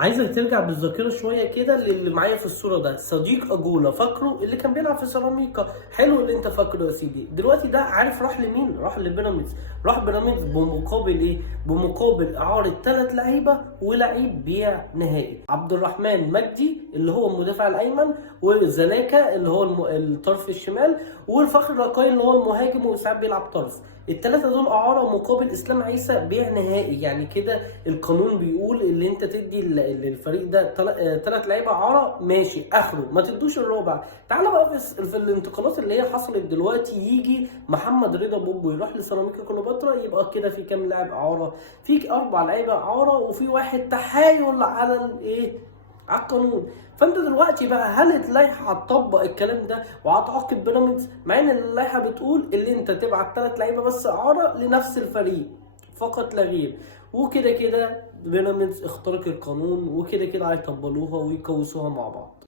عايزك ترجع بالذاكرة شوية كده للي معايا في الصورة ده، صديق أجولا فاكره اللي كان بيلعب في سيراميكا. حلو اللي أنت فاكره يا سيدي. دلوقتي ده عارف راح لمين؟ راح لبيراميدز. راح بيراميدز بمقابل إيه؟ بمقابل إعارة 3 لعيبة ولعيب بيع نهائي. عبد الرحمن مجدي اللي هو المدافع الأيمن، وزلاكا اللي هو الطرف الشمال، والفخر رقاي اللي هو المهاجم وساعات بيلعب طرف. الثلاثة دول إعارة مقابل إسلام عيسى بيع نهائي. يعني كده القانون بيقول اللي أنت تدي للفريق ده 3 لعيبة إعارة ماشي، آخره ما تدوش الربع. تعال بقى في الانتقالات اللي هي حصلت دلوقتي، يجي محمد رضا بوبو يروح لسيراميكا كليوباترا، يبقى كده في كام لاعب إعارة؟ في 4 لعيبة إعارة، وفي واحد تحايل على الإيه؟ على القانون. فانت دلوقتي بقى هل اللائحه هتطبق الكلام ده وهتعاقب بيراميدز؟ مع ان اللائحه بتقول اللي انت تبعت 3 لعيبه بس اعاره لنفس الفريق فقط لا غير. وكده كده بيراميدز اخترق القانون، وكده كده هيطبلوها ويكوسوها مع بعض.